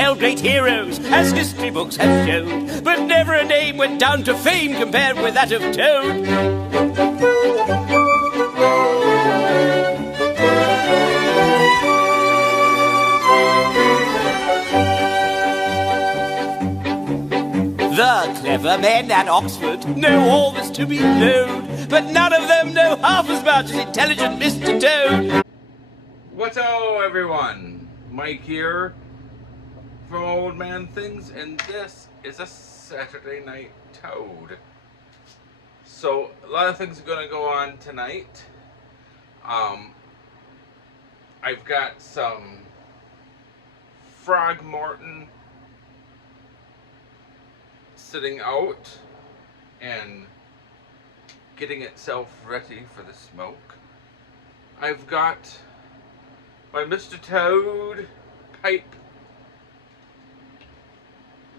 tell great heroes, as history books have shown. But never a name went down to fame compared with that of Toad. The clever men at Oxford know all that's to be known, but none of them know half as much as intelligent Mr. Toad. What's up, everyone? Mike here from Old Man Things, and this is a Saturday Night Toad. So a lot of things are going to go on tonight. I've got some Frog Morton sitting out and getting itself ready for the smoke. I've got my Mr. Toad pipe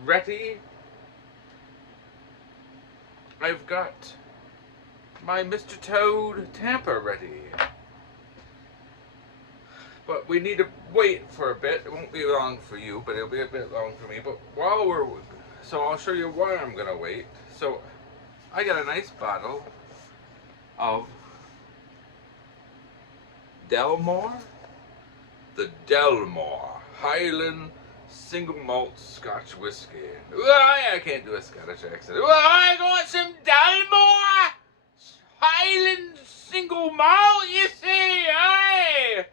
ready. I've got my Mr. Toad tamper ready. But we need to wait for a bit. It won't be long for you, but it'll be a bit long for me. But so I'll show you why I'm gonna wait. So I got a nice bottle of Delmore, the Delmore Highland single malt Scotch whiskey. I can't do a Scottish accent. I got some Delmore Highland single malt, you see, aye.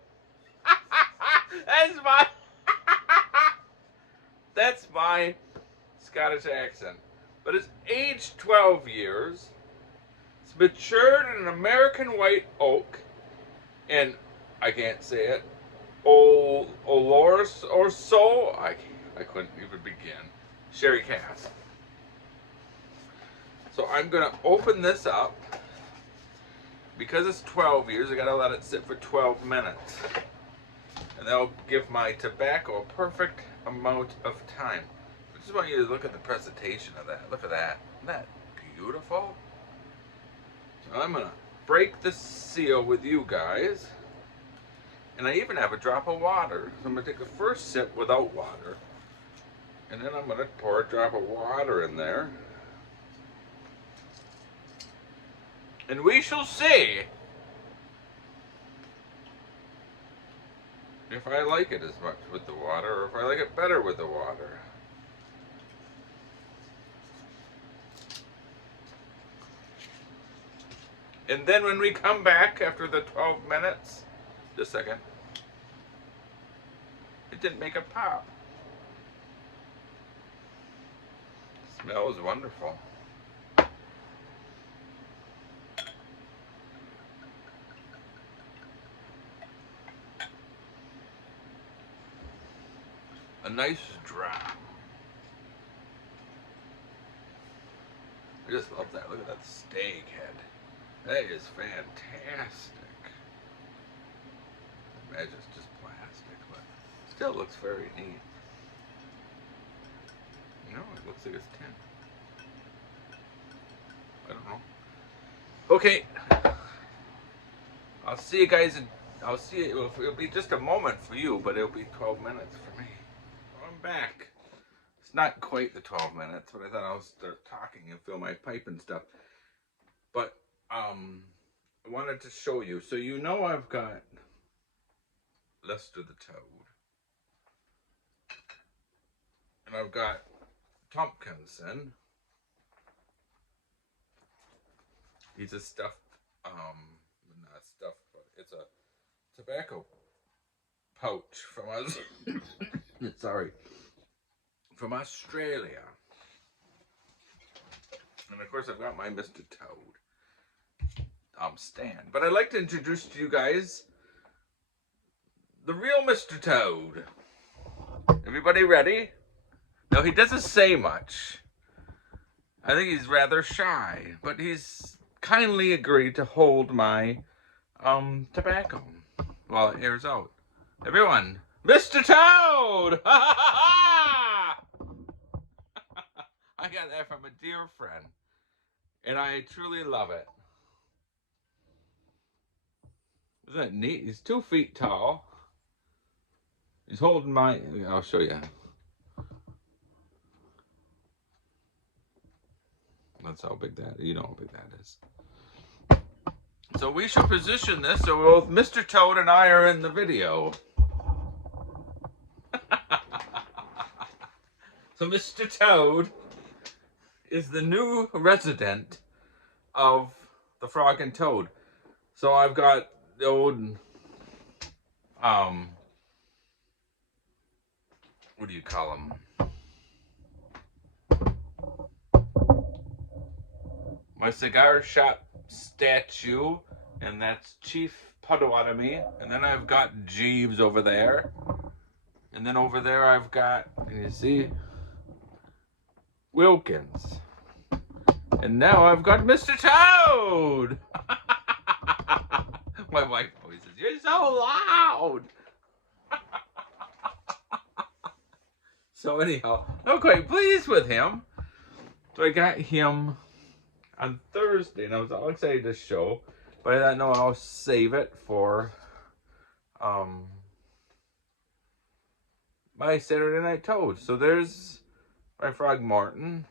That's my Scottish accent. But it's aged 12 years. It's matured in an American white oak, and I can't say it. Olors or so. I couldn't even begin. Sherry cask. So I'm gonna open this up. Because it's 12 years, I gotta let it sit for 12 minutes. And that'll give my tobacco a perfect amount of time. I just want you to look at the presentation of that. Look at that. Isn't that beautiful? So I'm gonna break the seal with you guys. And I even have a drop of water. So I'm gonna take the first sip without water. And then I'm gonna pour a drop of water in there. And we shall see if I like it as much with the water, or if I like it better with the water. And then when we come back after the 12 minutes, just a second, it didn't make a pop. Smells wonderful. A nice drop. I just love that. Look at that steak head. That is fantastic. Imagine it's just plastic, but still looks very neat. No, it looks like it's tin. I don't know. Okay. I'll see you guys I'll see you. It'll be just a moment for you, but it'll be 12 minutes for me. I'm back. It's not quite the 12 minutes, but I thought I'll start talking and fill my pipe and stuff. But I wanted to show you. So you know I've got Lester the Toad. And I've got Tompkinson. He's a stuffed, not stuffed, but it's a tobacco pouch from us. Sorry. From Australia. And of course I've got my Mr. Toad stand. But I'd like to introduce to you guys the real Mr. Toad. Everybody ready? No, he doesn't say much. I think he's rather shy, but he's kindly agreed to hold my tobacco while it airs out. Everyone, Mr. Toad! I got that from a dear friend, and I truly love it. Isn't that neat? He's 2 feet tall. He's holding my, I'll show you. That's how big that, you know how big that is. So we should position this so both Mr. Toad and I are in the video. So Mr. Toad is the new resident of the Frog and Toad. So I've got the old, what do you call him? My cigar shop statue, and that's Chief Potawatomi. And then I've got Jeeves over there. And then over there I've got, can you see? Wilkins. And now I've got Mr. Toad! My wife always says, "You're so loud!" So anyhow, I'm quite pleased with him. So I got him on Thursday, and I was all excited to show. But I thought, no, I'll save it for my Saturday Night Toad. So there's my Frog Morton.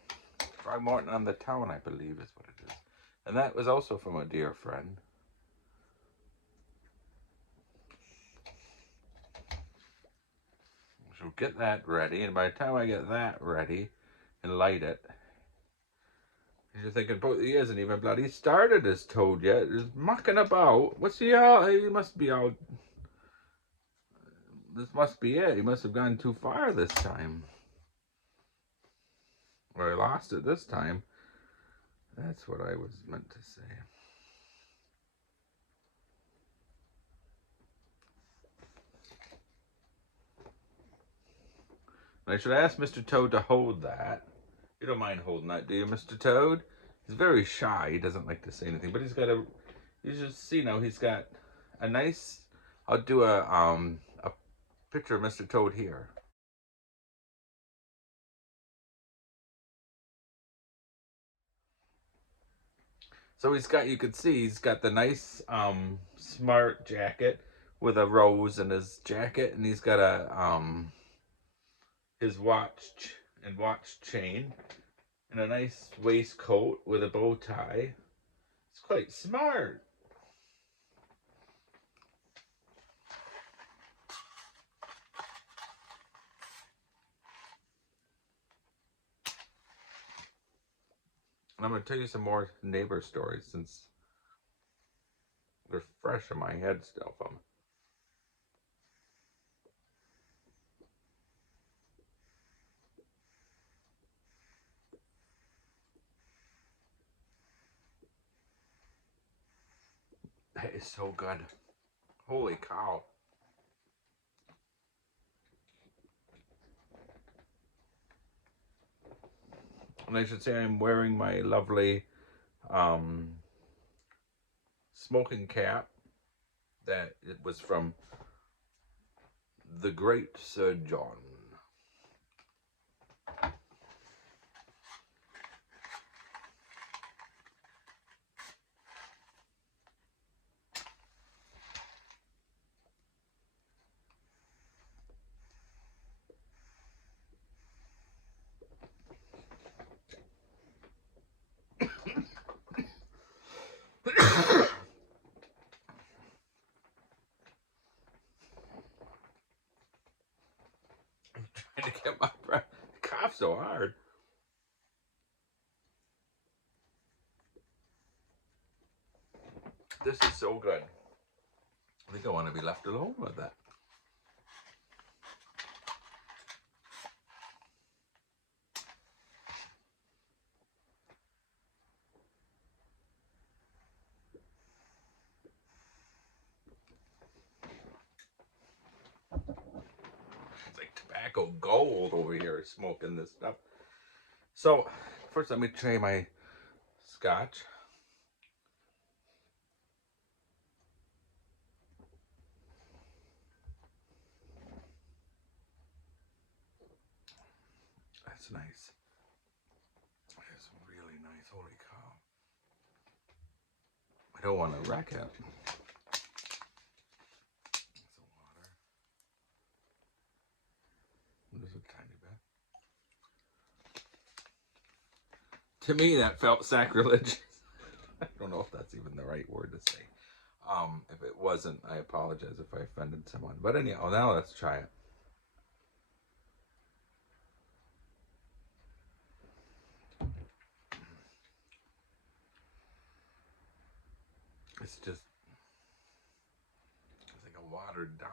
Frog Morton on the Town, I believe is what it is. And that was also from a dear friend. So get that ready, and by the time I get that ready and light it, you're thinking, but he hasn't even bloody started his Toad yet. He's mucking about. What's he out? He must be out. This must be it. He must have gone too far this time. Or I lost it this time. That's what I was meant to say. And I should ask Mr. Toad to hold that. You don't mind holding that, do you, Mr. Toad? He's very shy. He doesn't like to say anything. But he's got a... You should see now, he's got a nice... I'll do a picture of Mr. Toad here. So he's got, you can see, he's got the nice smart jacket with a rose in his jacket. And he's got a... his watch and watch chain and a nice waistcoat with a bow tie. It's quite smart. And I'm going to tell you some more neighbor stories since they're fresh in my head still from. That is so good. Holy cow. And I should say I'm wearing my lovely smoking cap that it was from the great Sir John. Trying to get my breath. Cough so hard. This is so good. I think I want to be left alone with that. It's like tobacco gold over here smoking this stuff. So, first let me try my scotch. That's nice. That's really nice. Holy cow. I don't want to wreck it. Some water. Just a tiny bit. To me, that felt sacrilegious. I don't know if that's even the right word to say. If it wasn't, I apologize if I offended someone. But anyhow, now let's try it. It's just, it's like a watered down.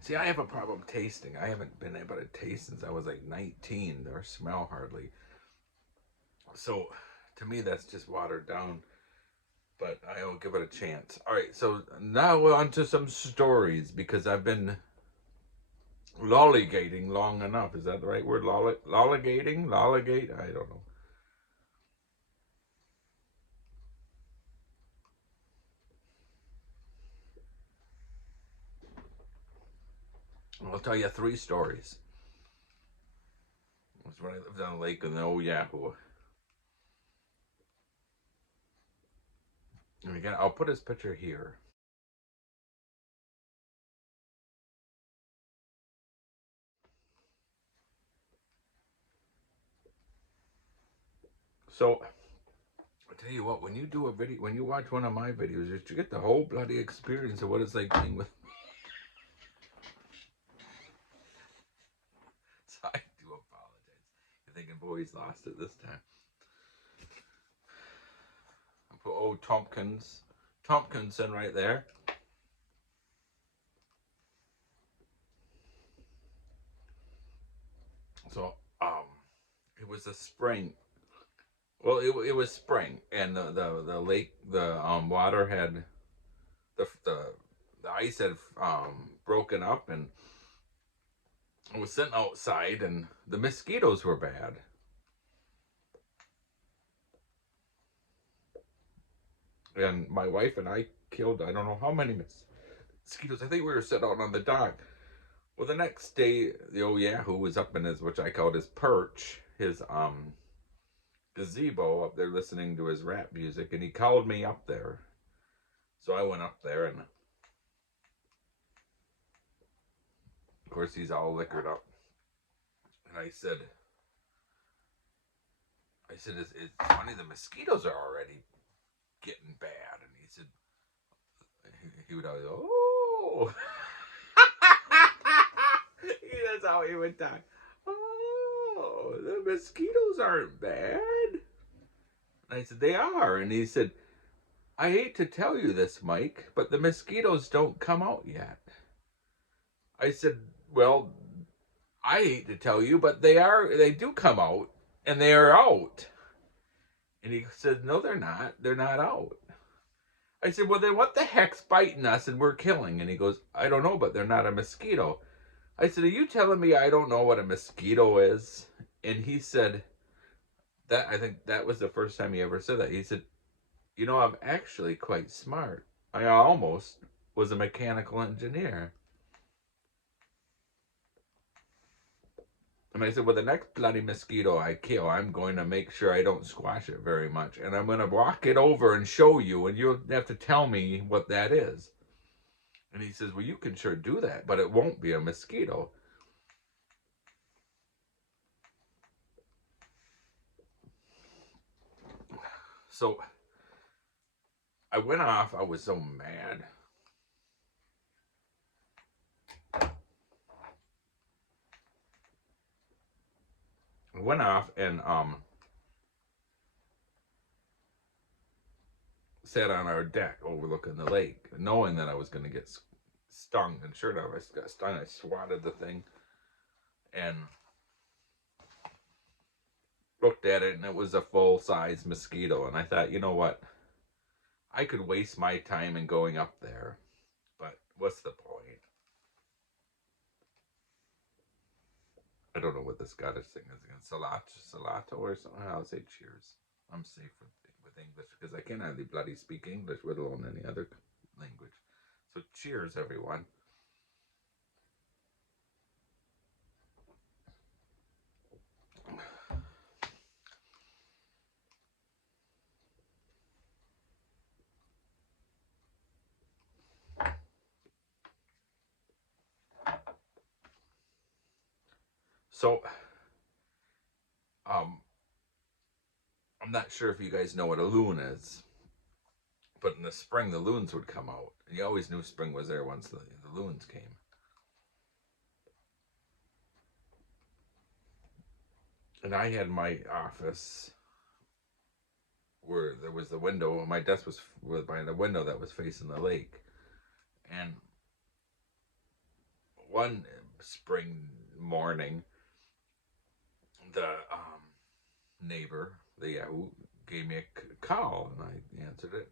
See, I have a problem tasting. I haven't been able to taste since I was like 19 or smell hardly. So, to me, that's just watered down. But I'll give it a chance. All right, so now we're on to some stories because I've been lollygating long enough. Is that the right word? Lollygating? Lollygate? I don't know. I'll tell you 3 stories. It was when I lived on a lake in the old Yahoo. And again, I'll put his picture here. So, I'll tell you what, when you do a video, when you watch one of my videos, you get the whole bloody experience of what it's like being with me. So I do apologize. You're thinking, boy, he's lost it this time. I'll put old Tompkinson right there. So, it was a spring. Well, it was spring, and the lake, the water had the ice had broken up, and I was sitting outside, and the mosquitoes were bad. And my wife and I killed I don't know how many mosquitoes. I think we were sitting out on the dock. Well, the next day, the old Yahoo was up in his, which I called his perch, his gazebo up there listening to his rap music, and he called me up there. So I went up there, and of course he's all liquored up. And I said, it's funny, the mosquitoes are already getting bad. And he said, he would always go, oh. That's how he would talk. Oh, the mosquitoes aren't bad. And I said, they are. And he said, I hate to tell you this, Mike, but the mosquitoes don't come out yet. I said, well, I hate to tell you, but they do come out, and they are out. And he said, no, they're not. They're not out. I said, well, then what the heck's biting us and we're killing? And he goes, I don't know, but they're not a mosquito. I said, are you telling me I don't know what a mosquito is? And he said, I think that was the first time he ever said that. He said, you know, I'm actually quite smart. I almost was a mechanical engineer. And I said, well, the next bloody mosquito I kill, I'm going to make sure I don't squash it very much. And I'm going to walk it over and show you, and you'll have to tell me what that is. And he says, well, you can sure do that, but it won't be a mosquito. So I went off. I was so mad. I went off and sat on our deck overlooking the lake, knowing that I was going to get stung. And sure enough, I got stung. I swatted the thing and looked at it, and it was a full-size mosquito. And I thought, you know what? I could waste my time in going up there, but what's the point? I don't know what the Scottish thing is again. Salato or something. I'll say cheers. I'm safe with English because I can't hardly bloody speak English, let alone any other language. So cheers, everyone. So, I'm not sure if you guys know what a loon is, but in the spring the loons would come out. And you always knew spring was there once the loons came. And I had my office where there was the window. My desk was by the window that was facing the lake. And one spring morning, the neighbor, the Yahoo, gave me a call, and I answered it.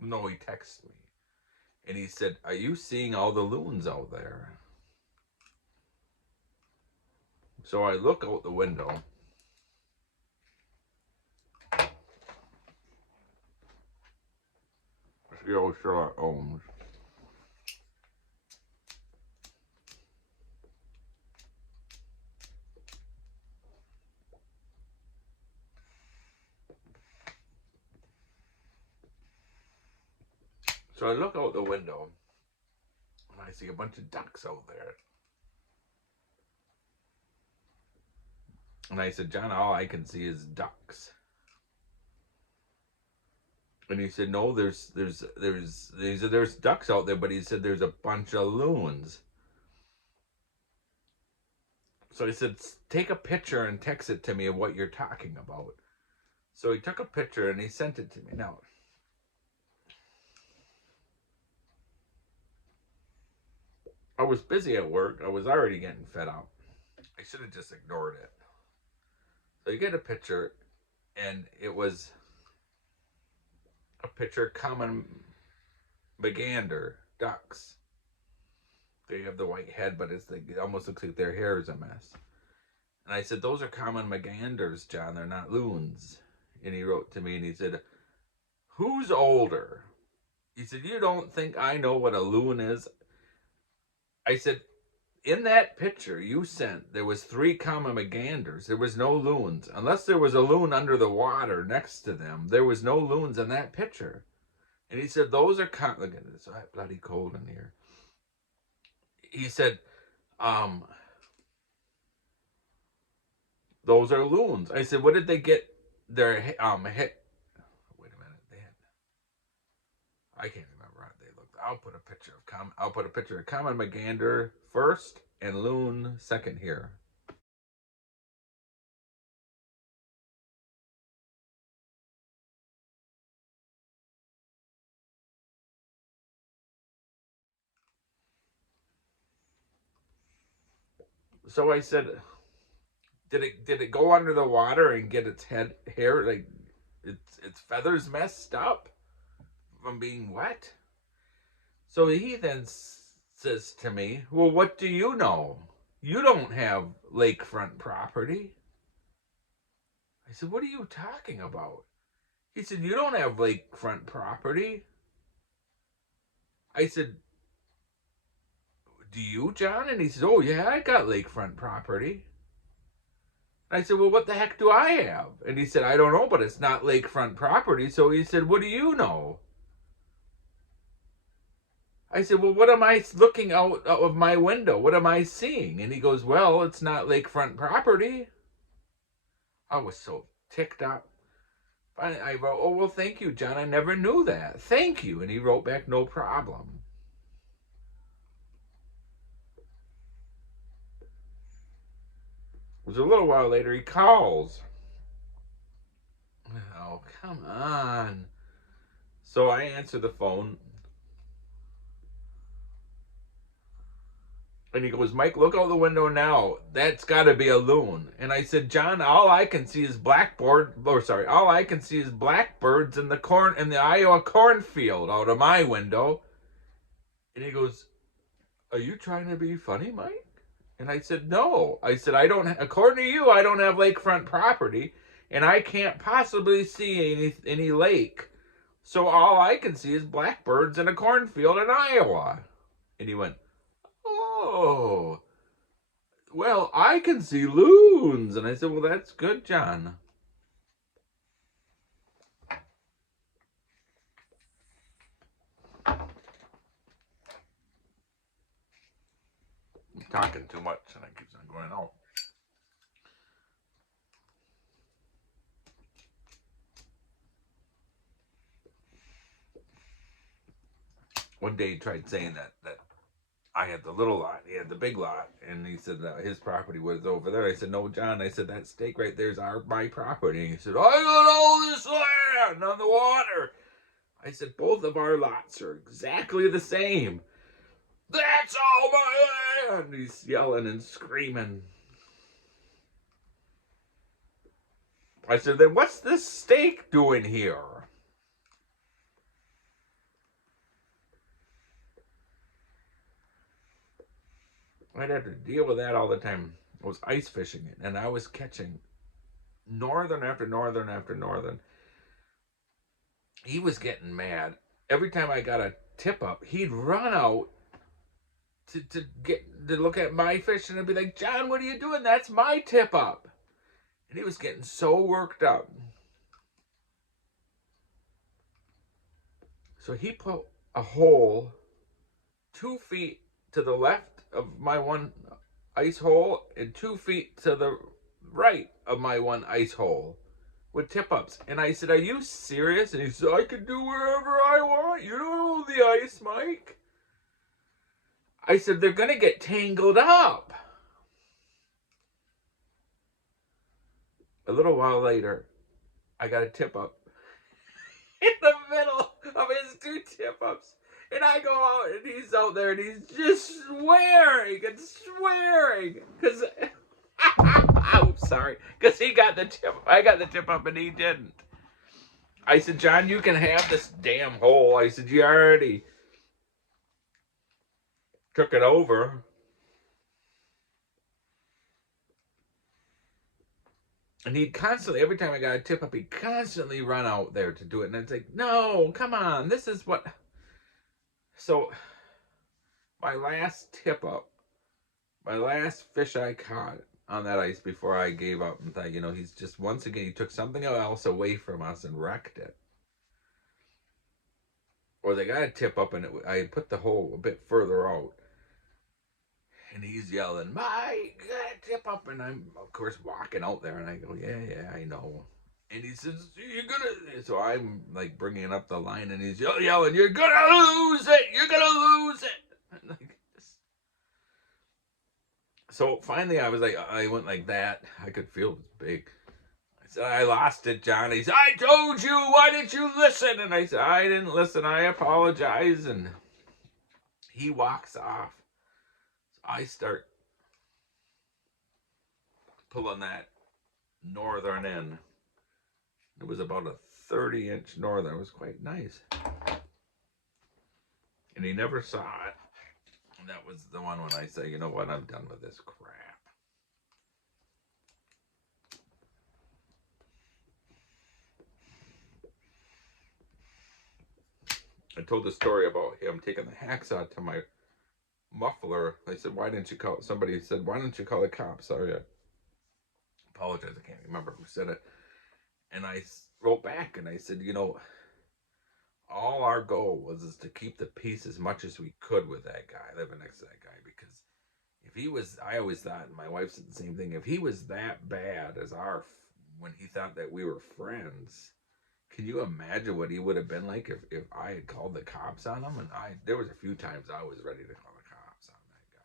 No, he texted me. And he said, "Are you seeing all the loons out there?" So I look out the window. See old Sherlock Holmes. So I look out the window, and I see a bunch of ducks out there. And I said, "John, all I can see is ducks." And he said, "No, there's ducks out there," but he said there's a bunch of loons. So I said, "Take a picture and text it to me of what you're talking about." So he took a picture and he sent it to me. Now, I was busy at work. I was already getting fed up. I should have just ignored it. So you get a picture, and it was a picture of common Magander ducks. They have the white head, but it almost looks like their hair is a mess. And I said, "Those are common Maganders, John. They're not loons." And he wrote to me and he said, "Who's older?" He said, "You don't think I know what a loon is?" I said, "In that picture you sent, there was 3 common Maganders. There was no loons. Unless there was a loon under the water next to them, there was no loons in that picture." And he said, "Those are look at this, it's bloody cold in here." He said, "Those are loons." I said, "What did they get their hit?" Wait a minute, I can't remember how they looked. I'll put a picture of common Magander first and loon second here. So I said, did it go under the water and get its hair, like its feathers messed up from being wet? So he then says to me, "Well, what do you know? You don't have lakefront property." I said, "What are you talking about?" He said, "You don't have lakefront property." I said, "Do you, John?" And he says, "Oh yeah, I got lakefront property." I said, "Well, what the heck do I have?" And he said, "I don't know, but it's not lakefront property." So he said, "What do you know?" I said, "Well, what am I looking out of my window? What am I seeing?" And he goes, "Well, it's not lakefront property." I was so ticked up. I wrote, "Oh, well, thank you, John. I never knew that. Thank you." And he wrote back, "No problem." It was a little while later, he calls. Oh, come on. So I answer the phone. And he goes, "Mike, look out the window now. That's got to be a loon." And I said, "John, all I can see is all I can see is blackbirds in the Iowa cornfield out of my window." And he goes, "Are you trying to be funny, Mike?" And I said, "No." I said, according to you, I don't have lakefront property, and I can't possibly see any lake. So all I can see is blackbirds in a cornfield in Iowa." And he went, "Oh, well, I can see loons." And I said, "Well, that's good, John." I'm talking too much and it keeps on going out. one day he tried saying that I had the little lot, he had the big lot, and he said that his property was over there. I said, no, John. I said, that stake right there is my property. And he said, I got all this land on the water. I said, both of our lots are exactly the same. That's all my land. He's yelling and screaming. I said, then what's this stake doing here? I'd have to deal with that all the time. I was ice fishing it, and I was catching northern after northern after northern. He was getting mad. Every time I got a tip up, he'd run out to look at my fish, and I'd be like, John, what are you doing? That's my tip up. And he was getting so worked up. So he put a hole 2 feet to the left of my one ice hole and 2 feet to the right of my one ice hole with tip ups. And I said, are you serious? And he said, I can do wherever I want. You don't own the ice, Mike. I said, they're going to get tangled up. A little while later, I got a tip up in the middle of his 2 tip ups. And I go out and he's out there and he's just swearing and swearing. Because, I'm sorry, because he got the tip, I got the tip up and he didn't. I said, John, you can have this damn hole. I said, you already took it over. And he'd constantly, every time I got a tip up, he'd constantly run out there to do it. And I'd say, no, come on, this is what... So, my last tip up, my last fish I caught on that ice before I gave up and thought, he's just, once again, he took something else away from us and wrecked it. Or they got a tip up and I put the hole a bit further out. And he's yelling, Mike, got a tip up. And I'm, of course, walking out there and I go, yeah, I know. And he says, you're gonna... So I'm like bringing up the line and he's yelling, you're gonna lose it! You're gonna lose it! Like this. So finally I went like that. I could feel it was big. I said, I lost it, John. He said, I told you, why didn't you listen? And I said, I didn't listen, I apologize. And he walks off. So I start pulling that northern end. It was about a 30-inch northern. It was quite nice. And he never saw it. And that was the one when I say, you know what, I'm done with this crap. I told the story about him taking the hacksaw to my muffler. They said, why didn't you call... Somebody said, why didn't you call the cops? Sorry, I apologize. I can't remember who said it. And I wrote back and I said, all our goal was to keep the peace as much as we could with that guy, living next to that guy. Because if he was, I always thought, and my wife said the same thing, if he was that bad as when he thought that we were friends, can you imagine what he would have been like if I had called the cops on him? And there was a few times I was ready to call the cops on that guy.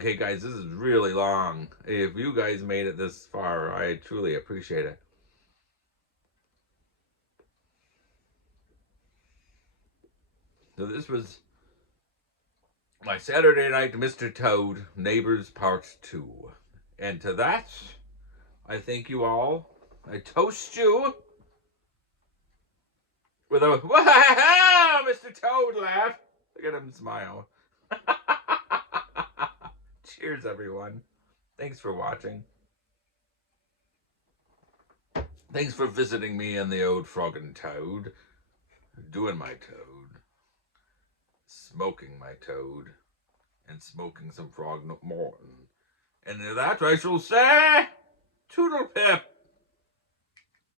Okay, guys, this is really long. If you guys made it this far, I truly appreciate it. So this was my Saturday night Mr. Toad Neighbors Part 2. And to that, I thank you all. I toast you with a wow, Mr. Toad laugh. Look at him smile. Cheers, everyone. Thanks for watching. Thanks for visiting me in the old Frog and Toad. Doing my toad. Smoking my toad. And smoking some Frog Morton. And to that I shall say, Toodle Pip.